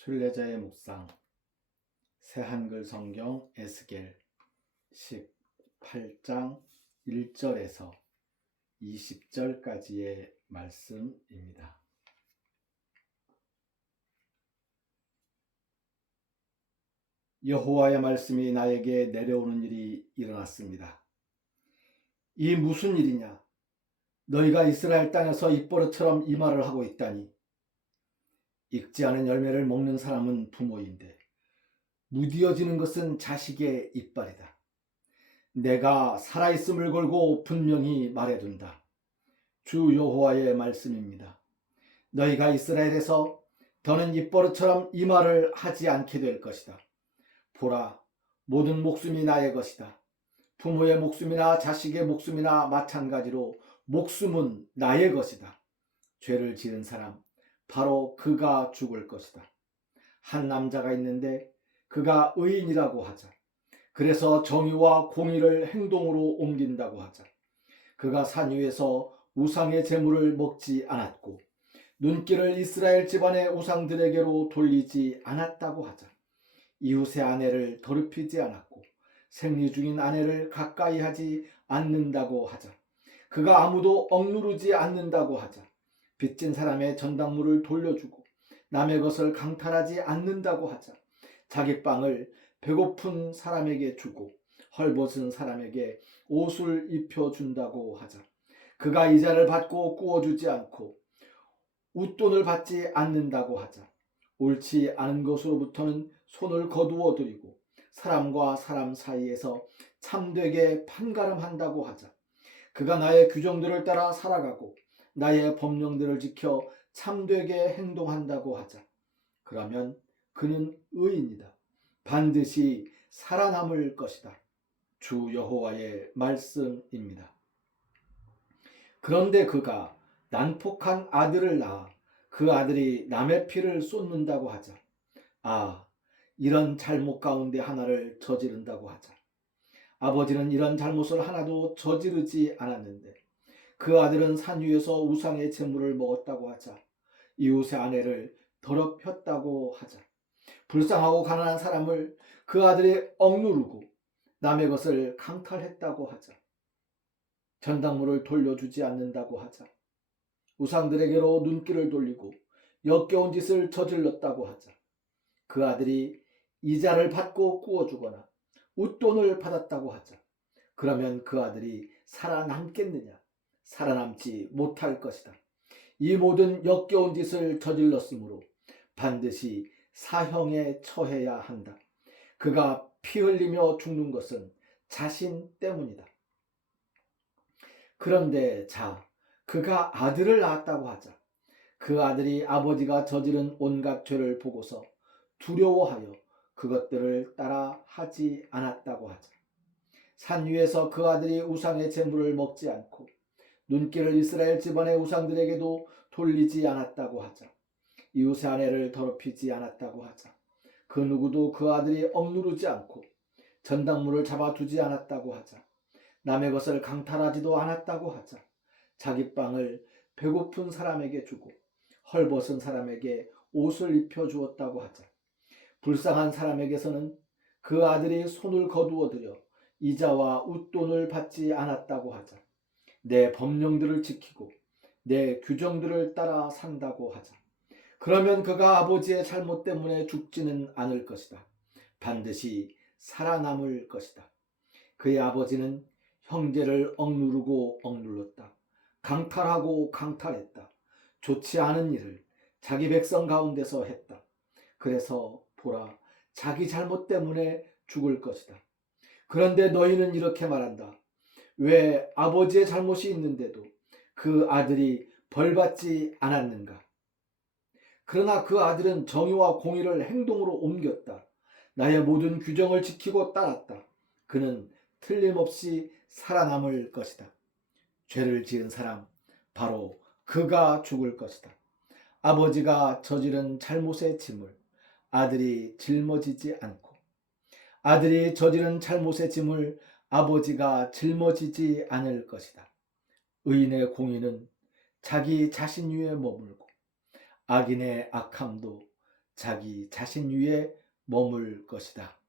순례자의 묵상 새한글 성경 에스겔 18장 1절에서 20절까지의 말씀입니다. 여호와의 말씀이 나에게 내려오는 일이 일어났습니다. 이 무슨 일이냐? 너희가 이스라엘 땅에서 입버릇처럼 이 말을 하고 있다니. 익지 않은 열매를 먹는 사람은 부모인데 무디어지는 것은 자식의 이빨이다. 내가 살아있음을 걸고 분명히 말해둔다. 주 여호와의 말씀입니다. 너희가 이스라엘에서 더는 입버릇처럼 이 말을 하지 않게 될 것이다. 보라, 모든 목숨이 나의 것이다. 부모의 목숨이나 자식의 목숨이나 마찬가지로 목숨은 나의 것이다. 죄를 지은 사람, 바로 그가 죽을 것이다. 한 남자가 있는데 그가 의인이라고 하자. 그래서 정의와 공의를 행동으로 옮긴다고 하자. 그가 산 위에서 우상의 재물을 먹지 않았고 눈길을 이스라엘 집안의 우상들에게로 돌리지 않았다고 하자. 이웃의 아내를 더럽히지 않았고 생리 중인 아내를 가까이 하지 않는다고 하자. 그가 아무도 억누르지 않는다고 하자. 빚진 사람의 전당물을 돌려주고 남의 것을 강탈하지 않는다고 하자. 자기 빵을 배고픈 사람에게 주고 헐벗은 사람에게 옷을 입혀준다고 하자. 그가 이자를 받고 구워주지 않고 웃돈을 받지 않는다고 하자. 옳지 않은 것으로부터는 손을 거두어 드리고 사람과 사람 사이에서 참되게 판가름한다고 하자. 그가 나의 규정들을 따라 살아가고 나의 법령들을 지켜 참되게 행동한다고 하자. 그러면 그는 의인이다. 반드시 살아남을 것이다. 주 여호와의 말씀입니다. 그런데 그가 난폭한 아들을 낳아 그 아들이 남의 피를 쏟는다고 하자. 아, 이런 잘못 가운데 하나를 저지른다고 하자. 아버지는 이런 잘못을 하나도 저지르지 않았는데 그 아들은 산 위에서 우상의 재물을 먹었다고 하자. 이웃의 아내를 더럽혔다고 하자. 불쌍하고 가난한 사람을 그 아들이 억누르고 남의 것을 강탈했다고 하자. 전당물을 돌려주지 않는다고 하자. 우상들에게로 눈길을 돌리고 역겨운 짓을 저질렀다고 하자. 그 아들이 이자를 받고 구워주거나 웃돈을 받았다고 하자. 그러면 그 아들이 살아남겠느냐? 살아남지 못할 것이다. 이 모든 역겨운 짓을 저질렀으므로 반드시 사형에 처해야 한다. 그가 피 흘리며 죽는 것은 자신 때문이다. 그런데 자, 그가 아들을 낳았다고 하자. 그 아들이 아버지가 저지른 온갖 죄를 보고서 두려워하여 그것들을 따라 하지 않았다고 하자. 산 위에서 그 아들이 우상의 재물을 먹지 않고 눈길을 이스라엘 집안의 우상들에게도 돌리지 않았다고 하자. 이웃의 아내를 더럽히지 않았다고 하자. 그 누구도 그 아들이 억누르지 않고 전당물을 잡아두지 않았다고 하자. 남의 것을 강탈하지도 않았다고 하자. 자기 빵을 배고픈 사람에게 주고 헐벗은 사람에게 옷을 입혀 주었다고 하자. 불쌍한 사람에게서는 그 아들이 손을 거두어 들여 이자와 웃돈을 받지 않았다고 하자. 내 법령들을 지키고 내 규정들을 따라 산다고 하자. 그러면 그가 아버지의 잘못 때문에 죽지는 않을 것이다. 반드시 살아남을 것이다. 그의 아버지는 형제를 억누르고 억눌렀다. 강탈하고 강탈했다. 좋지 않은 일을 자기 백성 가운데서 했다. 그래서 보라, 자기 잘못 때문에 죽을 것이다. 그런데 너희는 이렇게 말한다. 왜 아버지의 잘못이 있는데도 그 아들이 벌받지 않았는가? 그러나 그 아들은 정의와 공의를 행동으로 옮겼다. 나의 모든 규정을 지키고 따랐다. 그는 틀림없이 살아남을 것이다. 죄를 지은 사람, 바로 그가 죽을 것이다. 아버지가 저지른 잘못의 짐을 아들이 짊어지지 않고, 아들이 저지른 잘못의 짐을 아버지가 짊어지지 않을 것이다. 의인의 공의는 자기 자신 위에 머물고, 악인의 악함도 자기 자신 위에 머물 것이다.